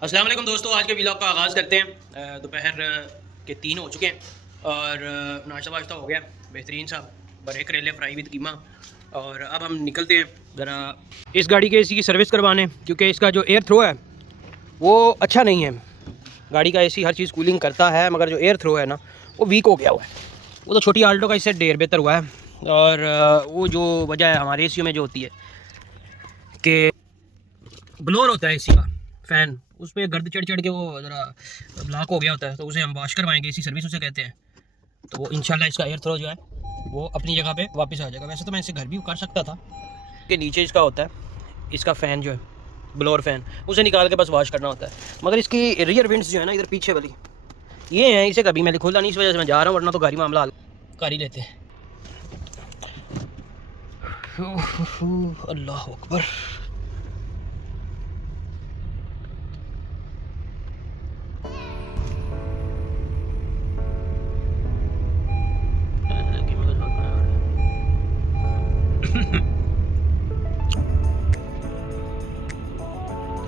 अस्सलाम वालेकुम दोस्तों, आज के व्लॉग का आगाज़ करते हैं। दोपहर के 3 हो चुके हैं और नाश्ता वाश्ता हो गया बेहतरीन सा, बड़े करेले फ्राई विद कीमा। और अब हम निकलते हैं ज़रा इस गाड़ी के एसी की सर्विस करवाने, क्योंकि इसका जो एयर थ्रो है वो अच्छा नहीं है। गाड़ी का एसी हर चीज़ कूलिंग करता है, मगर जो एयर थ्रो है ना वो वीक हो गया हुआ है। वो तो छोटी आल्टो का इससे ढेर बेहतर हुआ है। और वो जो वजह है हमारे एसी में जो होती है कि ब्लोअर होता है एसी का फ़ैन, उस पर गर्द चढ़ चढ़ के वो ज़रा ब्लॉक हो गया होता है, तो उसे हम वॉश करवाएंगे, इसी सर्विस उसे कहते हैं। तो वो इंशाल्लाह इसका एयर थ्रो जो है वो अपनी जगह पे वापस आ जाएगा। वैसे तो मैं इसे घर भी कर सकता था कि नीचे इसका होता है, इसका फ़ैन जो है ब्लोअर फ़ैन, उसे निकाल के बस वॉश करना होता है। मगर इसकी रियर विंड्स जो है ना इधर पीछे वाली ये हैं, इसे कभी मैंने खोला नहीं, इस वजह से मैं जा रहा हूँ, वरना तो गाड़ी मामला हल कर ही लेते हैं। अल्लाह अकबर।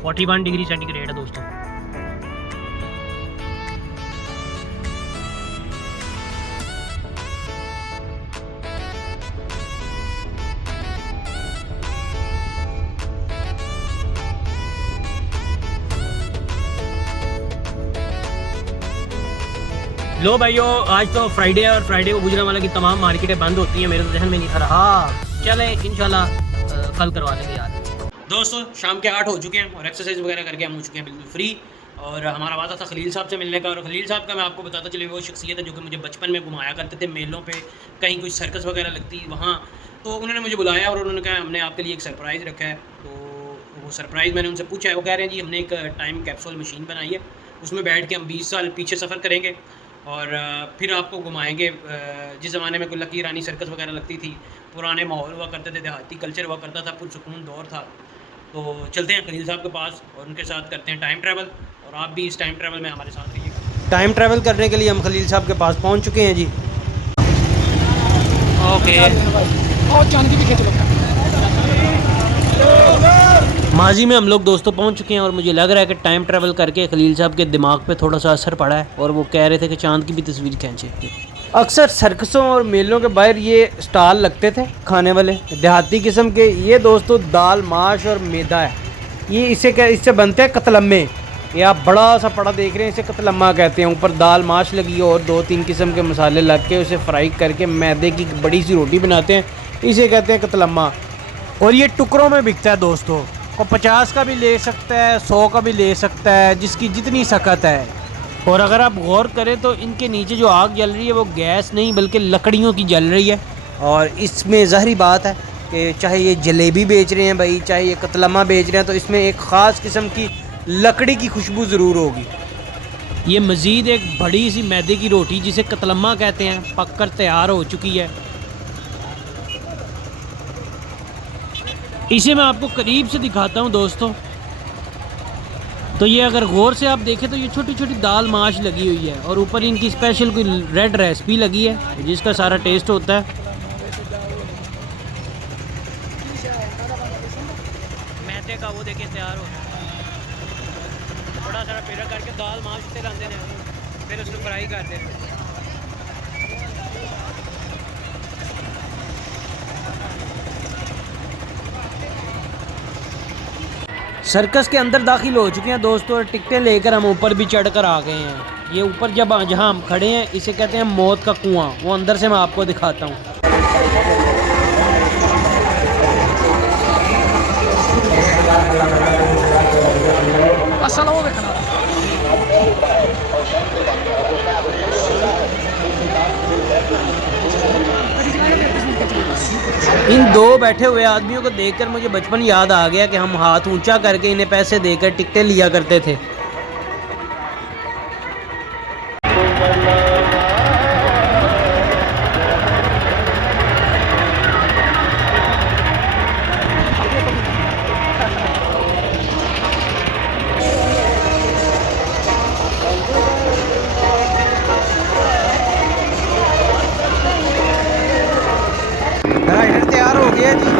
फोर्टी 41 डिग्री सेंटीग्रेड है दोस्तों। लो भाइयों, आज तो फ्राइडे है और फ्राइडे को गुजरांवाला की तमाम मार्केटें बंद होती हैं। मेरे तो जहन में नहीं था रहा। चले इंशाल्लाह कल करवा देंगे यार। दोस्तों शाम के 8 हो चुके हैं और एक्सरसाइज वगैरह करके हम हो चुके हैं बिल्कुल फ्री। और हमारा वादा था खलील साहब से मिलने का, और खलील साहब का मैं आपको बताता चलिए वो शख्सियत है जो कि मुझे बचपन में घुमाया करते थे मेलों पे, कहीं कोई सर्कस वगैरह लगती वहाँ, तो उन्होंने मुझे बुलाया और उन्होंने कहा हमने आपके लिए एक सरप्राइज़ रखा है। तो वो सरप्राइज़ मैंने उनसे पूछा है, वो कह रहे हैं जी हमने एक टाइम कैप्सूल मशीन बनाई है, उसमें बैठ के हम 20 साल पीछे सफ़र करेंगे और फिर आपको घुमाएंगे। जिस ज़माने में कोई लकी रानी सर्कस वगैरह लगती थी, पुराने माहौल हुआ करते थे, देहाती कल्चर हुआ करता था, पुरसुकून दौर था। तो चलते हैं खलील साहब के पास और उनके साथ करते हैं टाइम ट्रैवल, और आप भी इस टाइम ट्रैवल में हमारे साथ रहिएगा। टाइम ट्रैवल करने के लिए हम खलील साहब के पास पहुंच चुके हैं जी। ओके, और चांदी भी खींच लो। माजी में हम लोग दोस्तों पहुंच चुके हैं और मुझे लग रहा है कि टाइम ट्रैवल करके खलील साहब के दिमाग पे थोड़ा सा असर पड़ा है और वो कह रहे थे कि चांद की भी तस्वीर खींचे। अक्सर सर्कसों और मेलों के बाहर ये स्टॉल लगते थे खाने वाले देहाती किस्म के। ये दोस्तों दाल माश और मैदा है, ये इससे बनते हैं कतलम्मे। ये आप बड़ा सा पड़ा देख रहे हैं, इसे कतलम्मा कहते हैं। ऊपर दाल माश लगी है और 2-3 किस्म के मसाले लग के उसे फ्राई करके मैदे की बड़ी सी रोटी बनाते हैं, इसे कहते हैं कतलम्मा। और ये टुकड़ों में बिकता है दोस्तों, को 50 का भी ले सकता है, 100 का भी ले सकता है, जिसकी जितनी सकत है। और अगर आप गौर करें तो इनके नीचे जो आग जल रही है वो गैस नहीं बल्कि लकड़ियों की जल रही है। और इसमें ज़ाहिरी बात है कि चाहे ये जलेबी बेच रहे हैं भाई, चाहे ये कतलम्मा बेच रहे हैं, तो इसमें एक ख़ास किस्म की लकड़ी की खुशबू ज़रूर होगी। ये मज़ीद एक बड़ी सी मैदे की रोटी जिसे कतलम्मा कहते हैं पक कर तैयार हो चुकी है। इसे मैं आपको करीब से दिखाता हूँ दोस्तों। तो ये अगर गौर से आप देखें तो ये छोटी छोटी दाल माश लगी हुई है और ऊपर इनकी स्पेशल कोई रेड रेसिपी लगी है जिसका सारा टेस्ट होता है। मैदे का वो देखिए तैयार हो गया, थोड़ा सारा पेड़ा करके दाल माश से लाते हैं, फिर उसको फ्राई करते हैं। सर्कस के अंदर दाखिल हो चुके हैं दोस्तों और टिकटें लेकर हम ऊपर भी चढ़कर आ गए हैं। ये ऊपर जहाँ हम खड़े हैं इसे कहते हैं मौत का कुआं। वो अंदर से मैं आपको दिखाता हूँ। इन दो बैठे हुए आदमियों को देखकर मुझे बचपन याद आ गया कि हम हाथ ऊंचा करके इन्हें पैसे देकर टिकटें लिया करते थे। राइडर तैयार हो गया जी।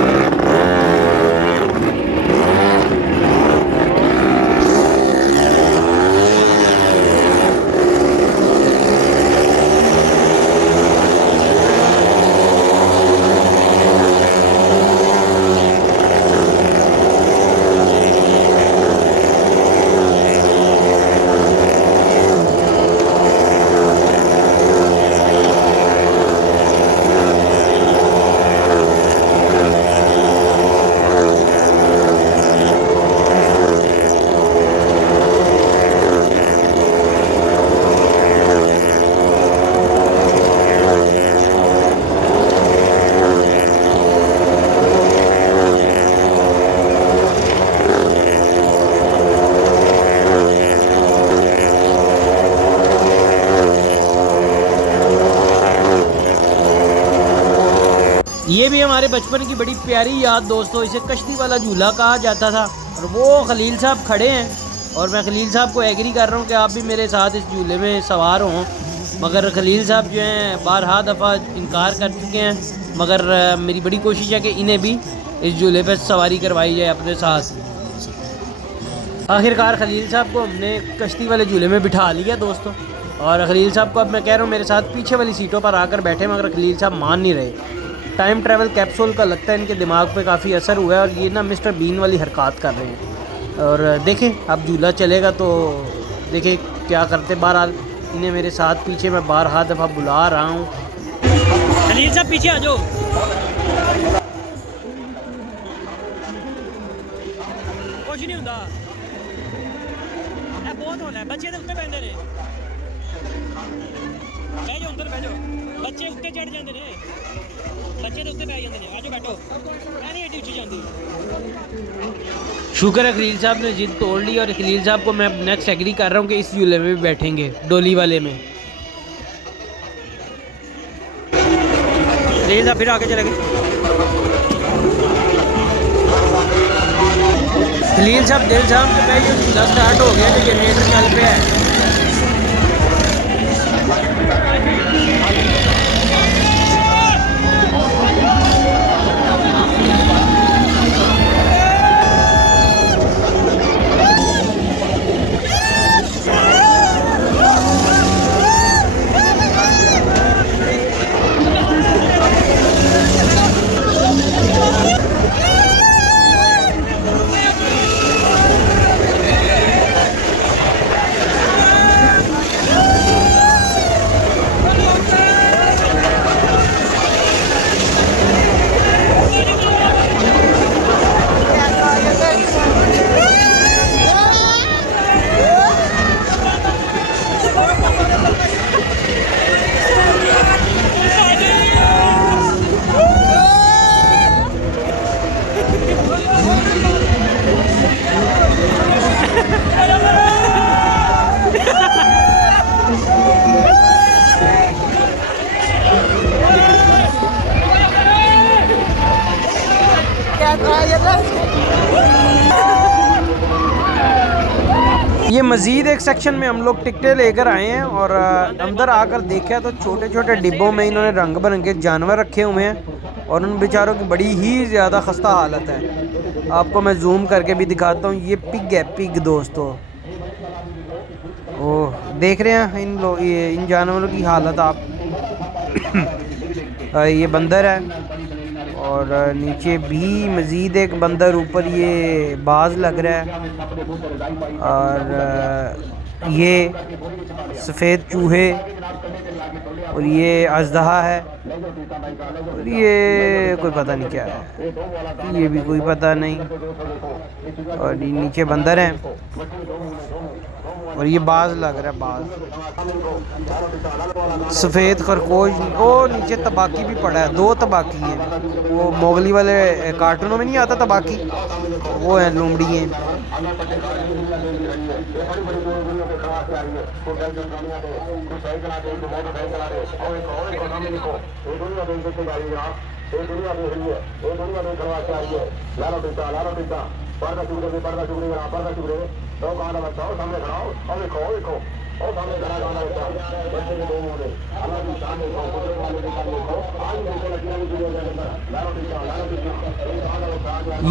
ये भी हमारे बचपन की बड़ी प्यारी याद दोस्तों, इसे कश्ती वाला झूला कहा जाता था। और वो खलील साहब खड़े हैं और मैं खलील साहब को एग्री कर रहा हूँ कि आप भी मेरे साथ इस झूले में सवार हों, मगर खलील साहब जो हैं बारहा दफ़ा इनकार कर चुके हैं। मगर मेरी बड़ी कोशिश है कि इन्हें भी इस झूले पर सवारी करवाई जाए अपने साथ। आखिरकार खलील साहब को हमने कश्ती वाले झूले में बिठा लिया दोस्तों, और खलील साहब को अब मैं कह रहा हूँ मेरे साथ पीछे वाली सीटों पर आकर बैठे, मगर खलील साहब मान नहीं रहे। टाइम ट्रैवल कैप्सूल का लगता है इनके दिमाग पे काफ़ी असर हुआ है और ये ना मिस्टर बीन वाली हरकत कर रहे हैं। और देखें अब झूला चलेगा तो देखें क्या करते। बहरहाल इन्हें मेरे साथ पीछे मैं बारहा दफ़ा बुला रहा हूँ। खलील साहब पीछे आ जाओ। कुछ नहीं होता, बहुत होना है। बच्चे तो उत्ते पैंदे ने, बह जाओ अंदर बह जाओ। बच्चे उत्ते चढ़ जाते हैं, बच्चे तो उत्ते पै जाते हैं। आ जाओ बैठो, मैं नहीं एडी उच्ची जाती। शुक्र है खलील साहब ने जिद तोड़ ली और खलील साहब को मैं नेक्स्ट एग्री कर रहा हूँ कि इस झूले में भी बैठेंगे, डोली वाले में। खलील साहब फिर आगे चले गए। खलील साहब दिल साहब के भाई ये झूला स्टार्ट हो गया तो जनरेटर चल पे है। ये मज़ीद एक सेक्शन में हम लोग टिकटें लेकर आए हैं और अंदर आकर देखा तो छोटे छोटे डिब्बों में इन्होंने रंग बिरंगे जानवर रखे हुए हैं और उन बेचारों की बड़ी ही ज़्यादा खस्ता हालत है। आपको मैं जूम करके भी दिखाता हूँ। ये पिग है, पिग दोस्तों। ओह देख रहे हैं इन जानवरों की हालत आप। ये बंदर है और नीचे भी मज़ीद एक बंदर, ऊपर ये बाज लग रहा है और ये सफ़ेद चूहे और ये अजदहा है और ये कोई पता नहीं क्या है, ये भी कोई पता नहीं। और ये नीचे बंदर हैं और ये बाज लग रहा है, बाज सफ़ेद खरगोश। ओ नीचे तबाकी भी पड़ा है, 2 तबाकी हैं। वो मोगली वाले कार्टूनों में नहीं आता तबाकी, वो है लोमड़ी।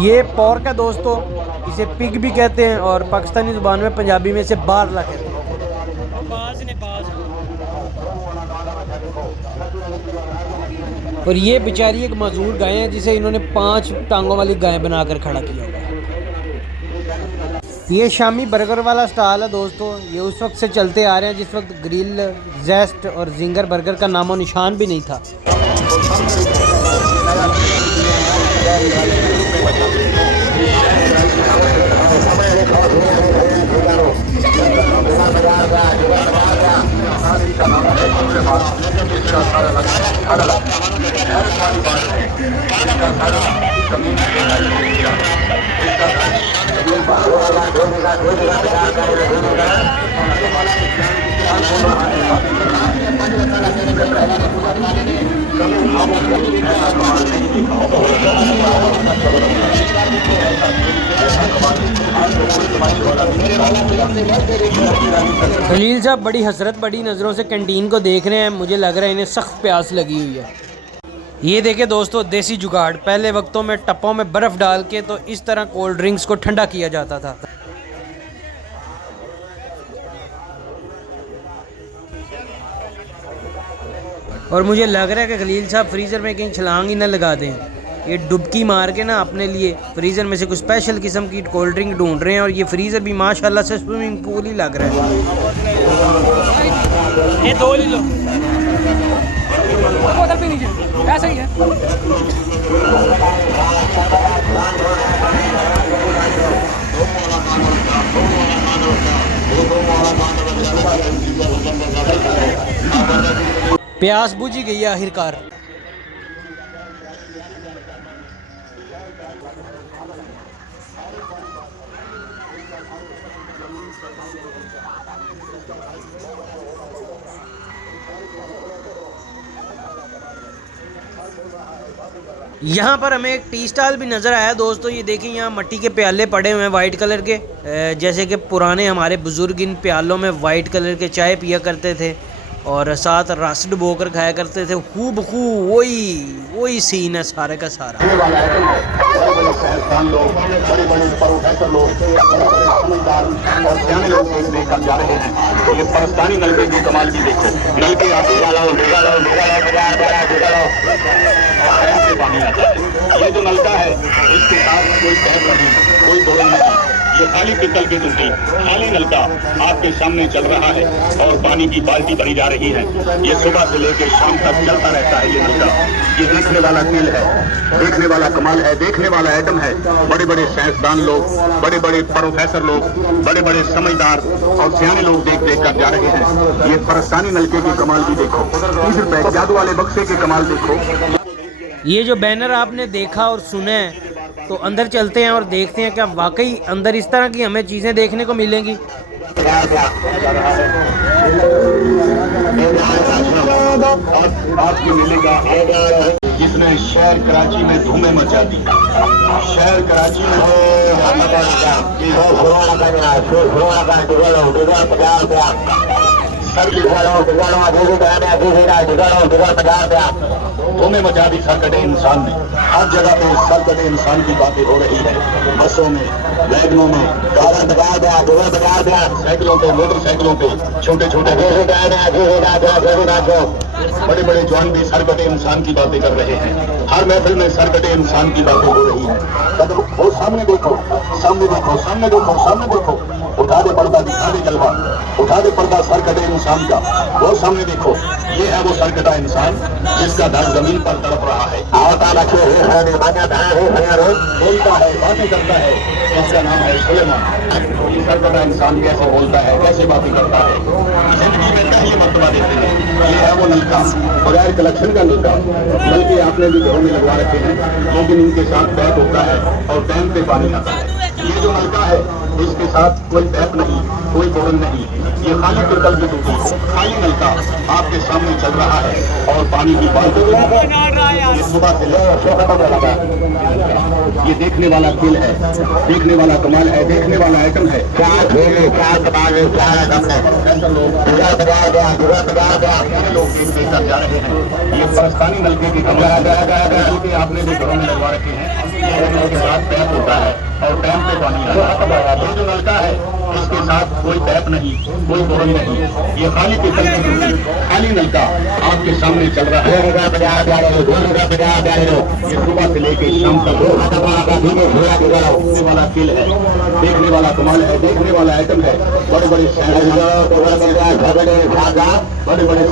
ये पॉर्क है दोस्तों, इसे पिग भी कहते हैं और पाकिस्तानी ज़ुबान में पंजाबी में इसे बारला कहते हैं। और ये बेचारी एक मजदूर गाय है जिसे इन्होंने 5 टांगों वाली गाय बनाकर खड़ा किया हुआ है। ये शामी बर्गर वाला स्टॉल है दोस्तों। ये उस वक्त से चलते आ रहे हैं जिस वक्त ग्रिल, जेस्ट और जिंगर बर्गर का नामो निशान भी नहीं था। खलील साहब बड़ी हसरत बड़ी नज़रों से कैंटीन को देख रहे हैं। मुझे लग रहा है इन्हें सख्त प्यास लगी हुई है। ये देखे दोस्तों देसी जुगाड़। पहले वक्तों में टप्पों में बर्फ़ डाल के तो इस तरह कोल्ड ड्रिंक्स को ठंडा किया जाता था। और मुझे लग रहा है कि खलील साहब फ्रीज़र में कहीं छलांग ही ना लगा दें। ये डुबकी मार के ना अपने लिए फ्रीज़र में से कुछ स्पेशल किस्म की कोल्ड ड्रिंक ढूंढ रहे हैं। और ये फ्रीज़र भी माशाल्लाह से स्विमिंग पूल ही लग रहा है। ये 2 ले लो, बोतल पी लीजिए, ऐसा ही है। प्यास बुझ ही गई है आखिरकार। यहाँ पर हमें एक टी स्टॉल भी नज़र आया दोस्तों। ये देखें यहाँ मिट्टी के प्याले पड़े हुए हैं वाइट कलर के, जैसे कि पुराने हमारे बुज़ुर्ग इन प्यालों में वाइट कलर के चाय पिया करते थे और साथ रस डुबोकर खाया करते थे। खूब वही सीन है सारे का सारा। ये पाकिस्तानी नलके की कमाल भी देखो, नलके पानी आता है। ये जो नलका है इसके साथ कोई पैप नहीं, कोई बोल नहीं, ये खाली पित्तल की टूटी खाली नलका आपके सामने चल रहा है और पानी की बाल्टी भरी जा रही है। ये सुबह से लेकर शाम तक चलता रहता है। ये नलका ये देखने वाला खेल है, देखने वाला कमाल है, देखने वाला आइटम है। बड़े बड़े साइंसदान लोग, बड़े बड़े प्रोफेसर लोग, बड़े बड़े समझदार और सियाने लोग देख देख कर जा रहे हैं। ये पाकिस्तानी नलके की कमाल भी देखो, 30 रुपए जादू वाले बक्से के कमाल देखो। ये जो बैनर आपने देखा और सुना है तो अंदर चलते हैं और देखते हैं क्या वाकई अंदर इस तरह की हमें चीज़ें देखने को मिलेंगी। आपको मिलेगा जिसने शहर कराची में धूमें मचा दी। शहर कराची में धूमें मचा दी सरकटे इंसान ने। हर जगह पे सरकटे इंसान की बातें हो रही है। बसों में, वैगनों में, साइकिलों पे, मोटरसाइकिलों पे, छोटे छोटे बड़े बड़े जवान भी सरकटे इंसान की बातें कर रहे हैं। हर महफिल में सरकटे इंसान की बातें हो रही है। वो सामने देखो, सामने देखो, सामने देखो, सामने देखो। उठा दे पर्दा, दिखा दे जलवा, उठा दे पर्दा सरकटे इंसान का। वो सामने देखो, ये है वो सरकटा इंसान जिसका दर जमीन पर तड़प रहा है। बोलता है, बातें करता है, इसका नाम है सुलेमान। ये सरकटा इंसान कैसे बोलता है, कैसे बातें करता है, जिंदगी में पहली मर्तबा देखते हैं। ये है वो नलका, बगैर कलेक्शन का नलका। नलके आपने भी घरों में लगवा रखे हैं, लेकिन इनके साथ पैप होता है और टाइम पे पानी आता है। ये जो नलका है इसके साथ कोई पैप नहीं, कोई बोरन नहीं, ये खाली पित्तल की टूटी खाली नलका आपके सामने चल रहा है और पानी की बाल्टी सुबह से ये देखने वाला खेल है, देखने वाला कमाल है, देखने वाला आइटम है। लोग देखकर जा रहे हैं। ये पाकिस्तानी नलके की कमाल आपने भी घरों में लगवा रखे हैं। के साथ पैप होता है और टाइम पे पानी आता है। ये जो नलका है इसके साथ कोई पैप नहीं, कोई बोरन नहीं, ये खाली पित्तल की टूटी खाली नलका आपके सामने चल रहा है। ये सुबह से लेकर शाम तक देखने वाला खेल है, देखने वाला कमाल है, देखने वाला आइटम है। बड़े बड़े बड़े बड़े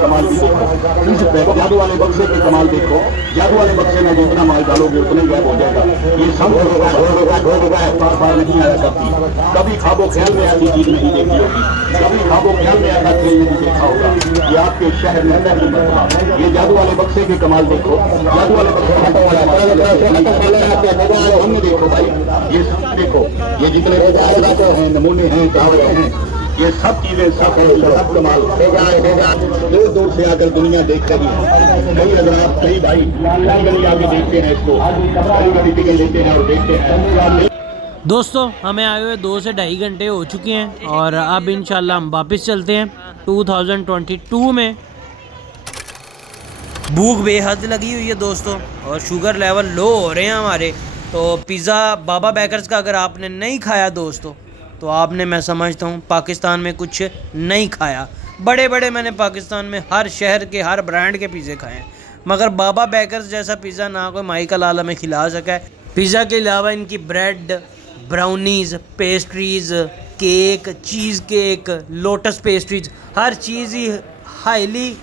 कमाल भी देखो, जादू वाले बक्से के कमाल देखो। जादू वाले बक्से में जितना माल डालोगे उतने गैप हो जाएगा। ये सब बार बार नहीं आया करती। कभी खाबो ख्याल में ऐसी चीज नहीं देखी होगी, कभी खाबो ख्याल में ऐसा खेल नहीं देखा होगा। ये आपके शहर में नहीं बदला। ये जादू वाले बक्से के कमाल देखो, जादू वाले बक्से हमने देखो भाई, ये सब देखो, ये जितने हैं नमूने हैं, चावल हैं, ये सब चीजें सब है, सब कमाल दूर दूर से आकर दुनिया देख रही है। कई अगर आप कई भाई गली गली आके देखते हैं इसको, कई गली टिकट लेते हैं और देखते हैं। दोस्तों हमें आए हुए 2 से ढाई घंटे हो चुके हैं और अब इंशाल्लाह हम वापस चलते हैं 2022 में। भूख बेहद लगी हुई है दोस्तों और शुगर लेवल लो हो रहे हैं हमारे। तो पिज़्ज़ा बाबा बेकर्स का अगर आपने नहीं खाया दोस्तों तो आपने, मैं समझता हूँ, पाकिस्तान में कुछ नहीं खाया। बड़े बड़े मैंने पाकिस्तान में हर शहर के हर ब्रांड के पिज़्ज़े खाए हैं, मगर बाबा बेकर्स जैसा पिज़्ज़ा ना कोई माइकल लाला में खिला सका है। पिज़्ज़ा के अलावा इनकी bread, brownies, pastries, cake, cheesecake, lotus pastries, हर चीज़ ही हाईली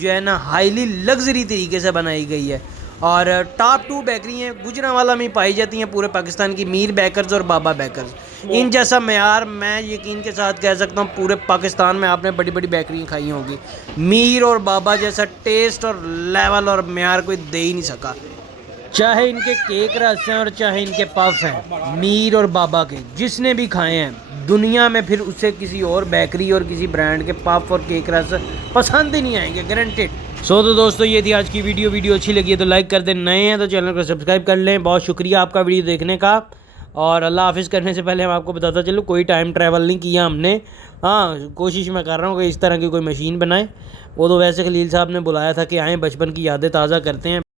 जो है ना हाईली लग्जरी तरीके से बनाई गई है। और टॉप 2 बेकरी हैं गुजरांवाला में पाई जाती हैं पूरे पाकिस्तान की, मीर बेकर्स और बाबा बेकर्स। इन जैसा मेयार मैं यकीन के साथ कह सकता हूँ पूरे पाकिस्तान में आपने बड़ी बड़ी बेकरियाँ खाई होंगी, मीर और बाबा जैसा टेस्ट और लेवल और मेयार कोई दे ही नहीं सका। चाहे इनके केक रस हैं और चाहे इनके पफ हैं, मीर और बाबा के जिसने भी खाए हैं दुनिया में, फिर उसे किसी और बेकरी और किसी ब्रांड के पफ और केक रस पसंद ही नहीं आएंगे, गारंटेड। तो दोस्तों ये थी आज की वीडियो अच्छी लगी है तो लाइक कर दें, नए हैं तो चैनल को सब्सक्राइब कर लें। बहुत शुक्रिया आपका वीडियो देखने का। और अल्लाह हाफिज़ करने से पहले हम आपको बताता चलो कोई टाइम ट्रैवल नहीं किया हमने। हाँ, कोशिश मैं कर रहा हूँ कि इस तरह की कोई मशीन बनाएं। वो तो वैसे खलील साहब ने बुलाया था कि आएँ बचपन की यादें ताज़ा करते हैं।